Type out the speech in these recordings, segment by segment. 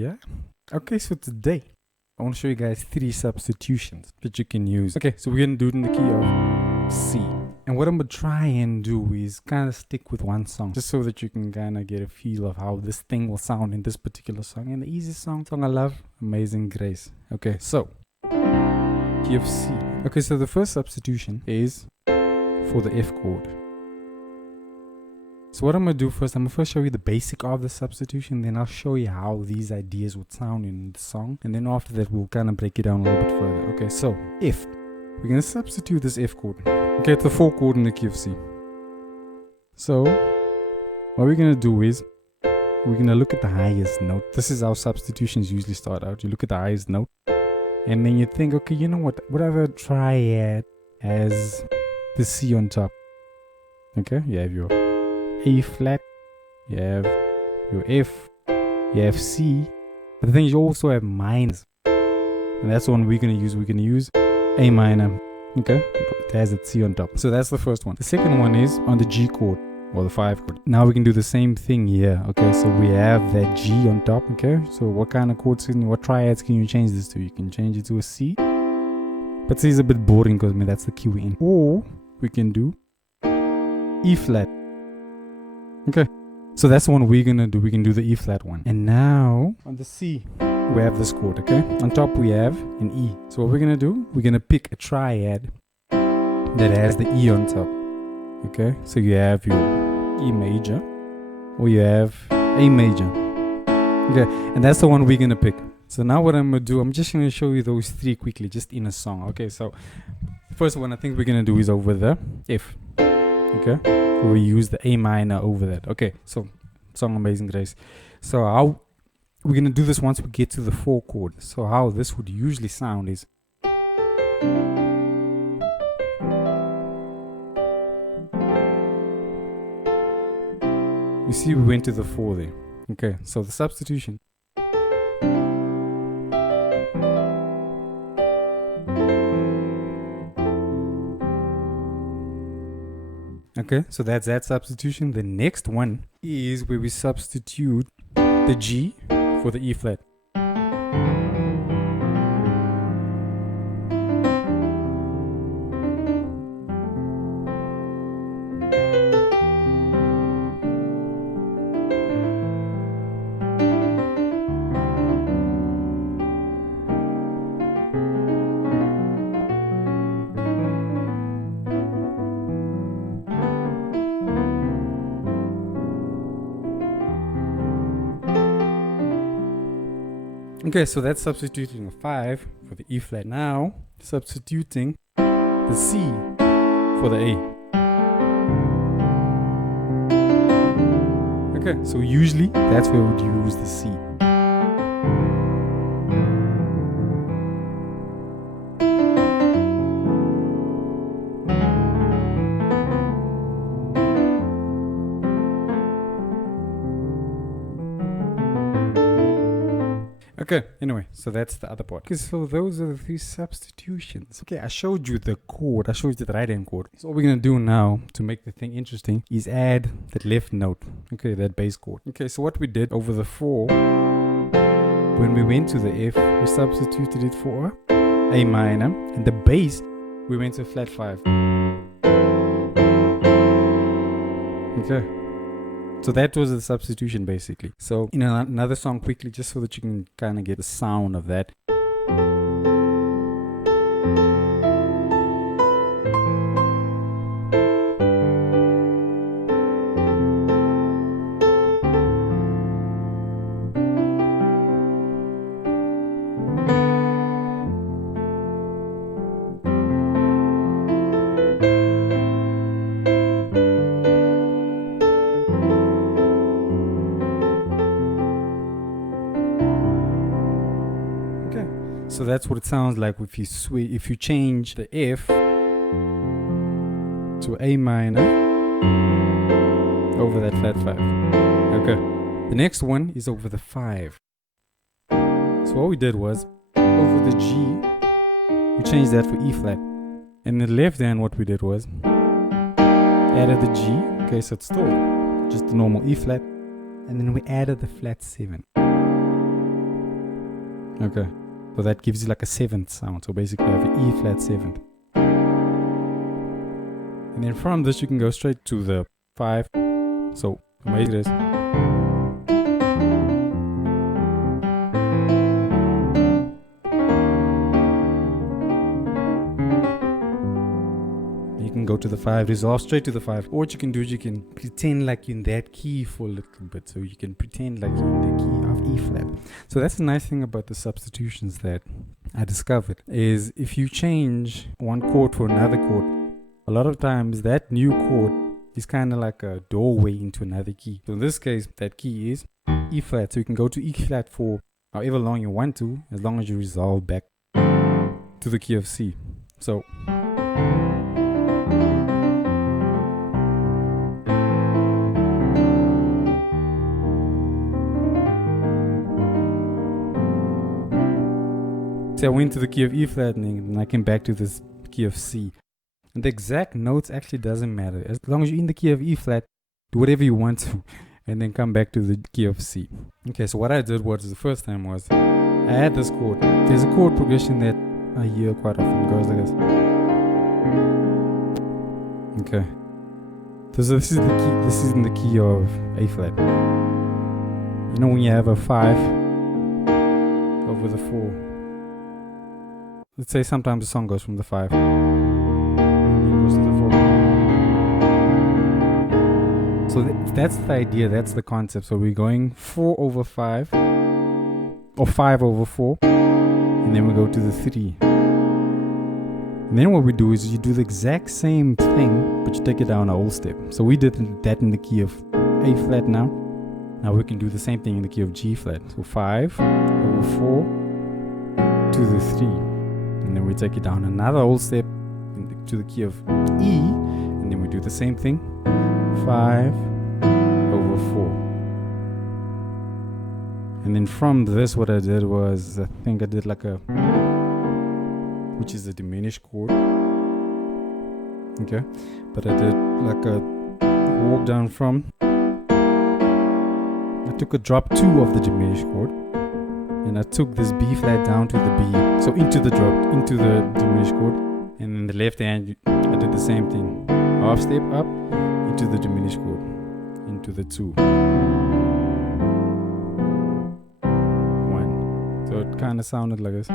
yeah. Okay, so today I want to show you guys 3 substitutions that you can use. Okay, so we're going to do it in the key of C. And what I'm going to try and do is kind of stick with one song, just so that you can kind of get a feel of how this thing will sound in this particular song. And the easiest song I love, Amazing Grace. Okay, so key of C. Okay, so the first substitution is for the F chord. So what I'm going to do first, I'm going to first show you the basic of the substitution, then I'll show you how these ideas would sound in the song, and then after that we'll kind of break it down a little bit further. Okay, so F. We're going to substitute this F chord. Okay, it's the 4 chord in the key of C. So what we're going to do is we're going to look at the highest note. This is how substitutions usually start out. You look at the highest note, and then you think, okay, you know what other triad has the C on top? Okay, you have your A flat, you have your F, you have C, but the thing is you also have minors, and that's the one we're going to use. We're going to use A minor, okay, it has a C on top. So that's the first one. The second one is on the G chord, or the 5 chord. Now we can do the same thing here. Okay, so we have that G on top. Okay, so what kind of chords what triads can you change this to? You can change it to a C, but C is a bit boring because that's the key we're in. Or we can do E flat. Okay, so that's the one we're gonna do. We can do the E flat one. And now on the C we have this chord. Okay, on top we have an E. So what we're gonna do, we're gonna pick a triad that has the E on top. Okay, so you have your E major, or you have A major. Okay, and that's the one we're gonna pick. So now what I'm gonna do, I'm just gonna show you those 3 quickly, just in a song. Okay, so the first one I think we're gonna do is over the F. Okay, we use the A minor over that. Okay, so song Amazing Grace. So how we're gonna do this once we get to the 4 chord. So how this would usually sound is, you see we went to the 4 there. Okay, so the substitution. Okay, so that's that substitution. The next one is where we substitute the G for the E flat. Okay, so that's substituting a 5 for the E flat. Now, substituting the C for the A. Okay, so usually that's where we would use the C. Okay, anyway, so that's the other part. Okay, so those are the 3 substitutions. Okay, I showed you the chord, I showed you the right hand chord. So what we're gonna do now to make the thing interesting is add that left note. Okay, that bass chord. Okay, so what we did over the 4, when we went to the F, we substituted it for A minor, and the bass, we went to flat 5. Okay. So that was the substitution basically. So in another song quickly, just so that you can kind of get the sound of that. So that's what it sounds like if you change the F to A minor over that flat 5. Okay. The next one is over the 5. So what we did was over the G, we changed that for E flat. And the left hand, what we did was added the G. Okay, so it's still just the normal E flat, and then we added the flat 7. Okay, so that gives you like a 7th sound. So basically I have an E flat 7th. And then from this you can go straight to the 5. So amazing it is. You can go to the 5, resolve straight to the 5. Or what you can do is you can pretend like you're in that key for a little bit. So you can pretend like you're in the key of E flat. So that's the nice thing about the substitutions that I discovered, is if you change one chord for another chord, a lot of times that new chord is kind of like a doorway into another key. So in this case, that key is E flat. So you can go to E flat for however long you want to, as long as you resolve back to the key of C. So I went to the key of E flat and then I came back to this key of C. And the exact notes actually doesn't matter. As long as you're in the key of E flat, do whatever you want to and then come back to the key of C. Okay, so what I did was the first time was I had this chord. There's a chord progression that I hear quite often. It goes like this. Okay. So this is the key. This is in the key of A flat. You know when you have a 5 over the 4. Let's say sometimes the song goes from the 5 and it goes to the 4. So that's the idea, that's the concept. So we're going 4 over 5 or 5 over 4, and then we go to the 3. And then what we do is you do the exact same thing, but you take it down a whole step. So we did that in the key of A flat now. Now we can do the same thing in the key of G flat. So 5 over 4 to the 3. And then we take it down another whole step to the key of E, and then we do the same thing, 5 over 4. And then from this, what I did was, I think I did like a, which is a diminished chord, okay, but I did like a walk down from, I took a drop 2 of the diminished chord, and I took this B flat down to the B, so into the drop, into the diminished chord, and in the left hand I did the same thing, half step up into the diminished chord, into the 2, 1. So it kind of sounded like this.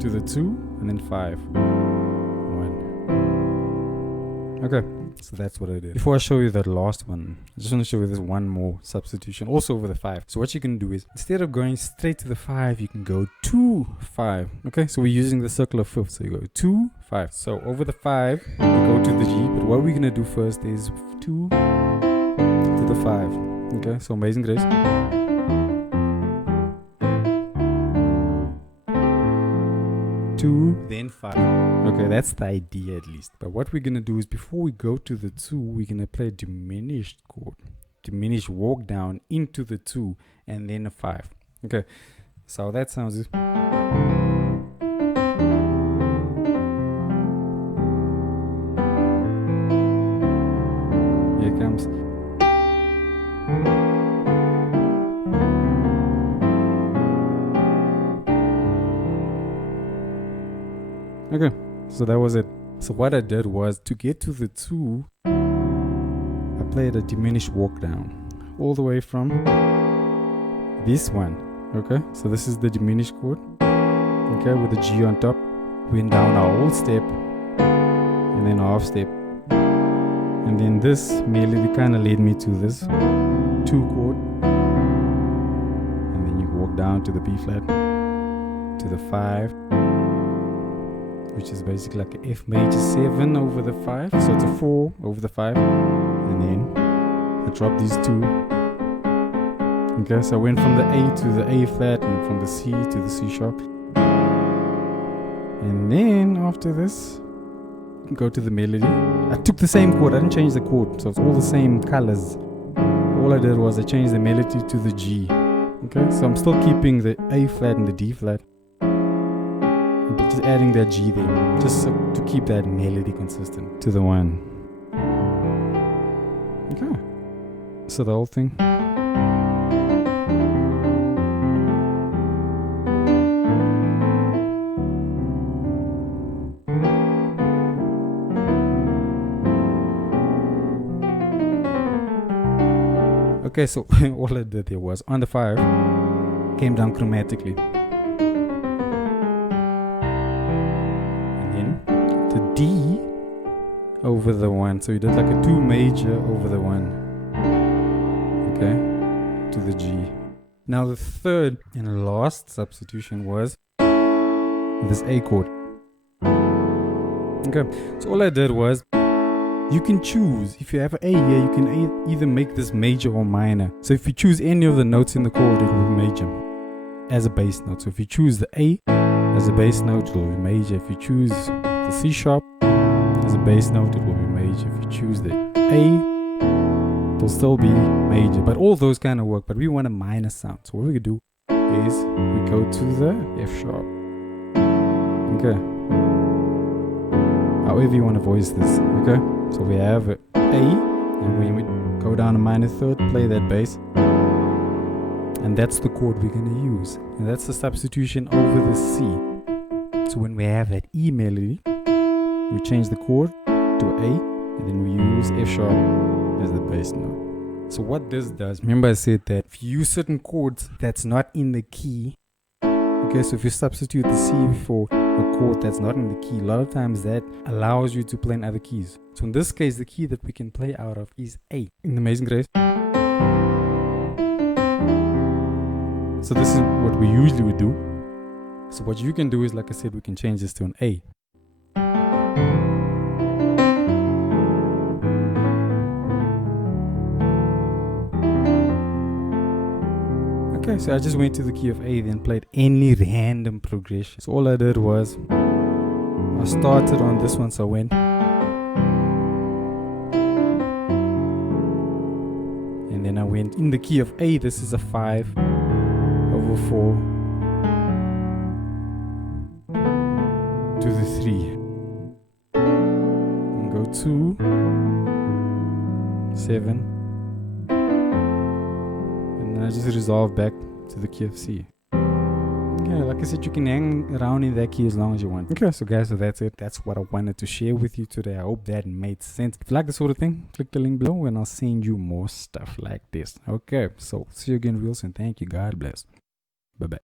To the 2 and then 5, 1. Okay, so that's what I did. Before I show you that last one, I just want to show you this one more substitution, also over the 5. So what you can do is, instead of going straight to the 5, you can go to 5. Okay, so we're using the circle of fifths. So you go 2, 5. So over the 5, we go to the G, but what we're gonna do first is 2 to the 5. Okay, so Amazing Grace. 2, then 5. Okay, that's the idea at least. But what we're gonna do is, before we go to the 2, we're gonna play a diminished chord, diminished walk down into the 2, and then a 5. Okay, so that sounds is. Here it comes. Okay, so that was it. So what I did was, to get to the 2, I played a diminished walk down all the way from this one. Okay, so this is the diminished chord, okay, with the G on top. Went down a whole step and then a half step, and then this melody kind of led me to this 2 chord, and then you walk down to the B flat, to the 5, which is basically like a F major 7 over the 5, so it's a 4 over the 5, and then I drop these 2. Okay, so I went from the A to the A flat, and from the C to the C sharp, and then after this, go to the melody. I took the same chord, I didn't change the chord, so it's all the same colors. All I did was I changed the melody to the G. Okay, so I'm still keeping the A flat and the D flat, just adding that G there, just to keep that melody consistent to the 1. Okay, so the whole thing. Okay, so all I did there was on the 5, came down chromatically. And then the D over the 1. So you did like a 2 major over the 1. Okay, to the G. Now the third and last substitution was this A chord. Okay, so all I did was, you can choose, if you have an A here, you can either make this major or minor. So if you choose any of the notes in the chord, it will be major as a bass note. So if you choose the A as a bass note, it will be major. If you choose the C sharp as a bass note, it will be major. If you choose the A, it will still be major. But all those kind of work, but we want a minor sound. So what we could do is we go to the F sharp. Okay. However you want to voice this, okay? So we have A, and when we go down a minor third, play that bass. And that's the chord we're going to use. And that's the substitution over the C. So when we have that E melody, we change the chord to A, and then we use F sharp as the bass note. So what this does, remember I said that if you use certain chords that's not in the key, okay, so if you substitute the C for a chord that's not in the key, a lot of times that allows you to play in other keys. So in this case, the key that we can play out of is A in Amazing Grace. So this is what we usually would do. So what you can do is, like I said, we can change this to an A. Okay, so I just went to the key of A, then played any random progression. So all I did was, I started on this one, so I went. And then I went in the key of A, this is a 5 over 4 to the 3. And go 2, 7. I just resolve back to the key of C. Okay, like I said, you can hang around in that key as long as you want. Okay, so guys, so that's it. That's what I wanted to share with you today. I hope that made sense. If you like this sort of thing, click the link below and I'll send you more stuff like this. Okay, so see you again real soon. Thank you. God bless. Bye-bye.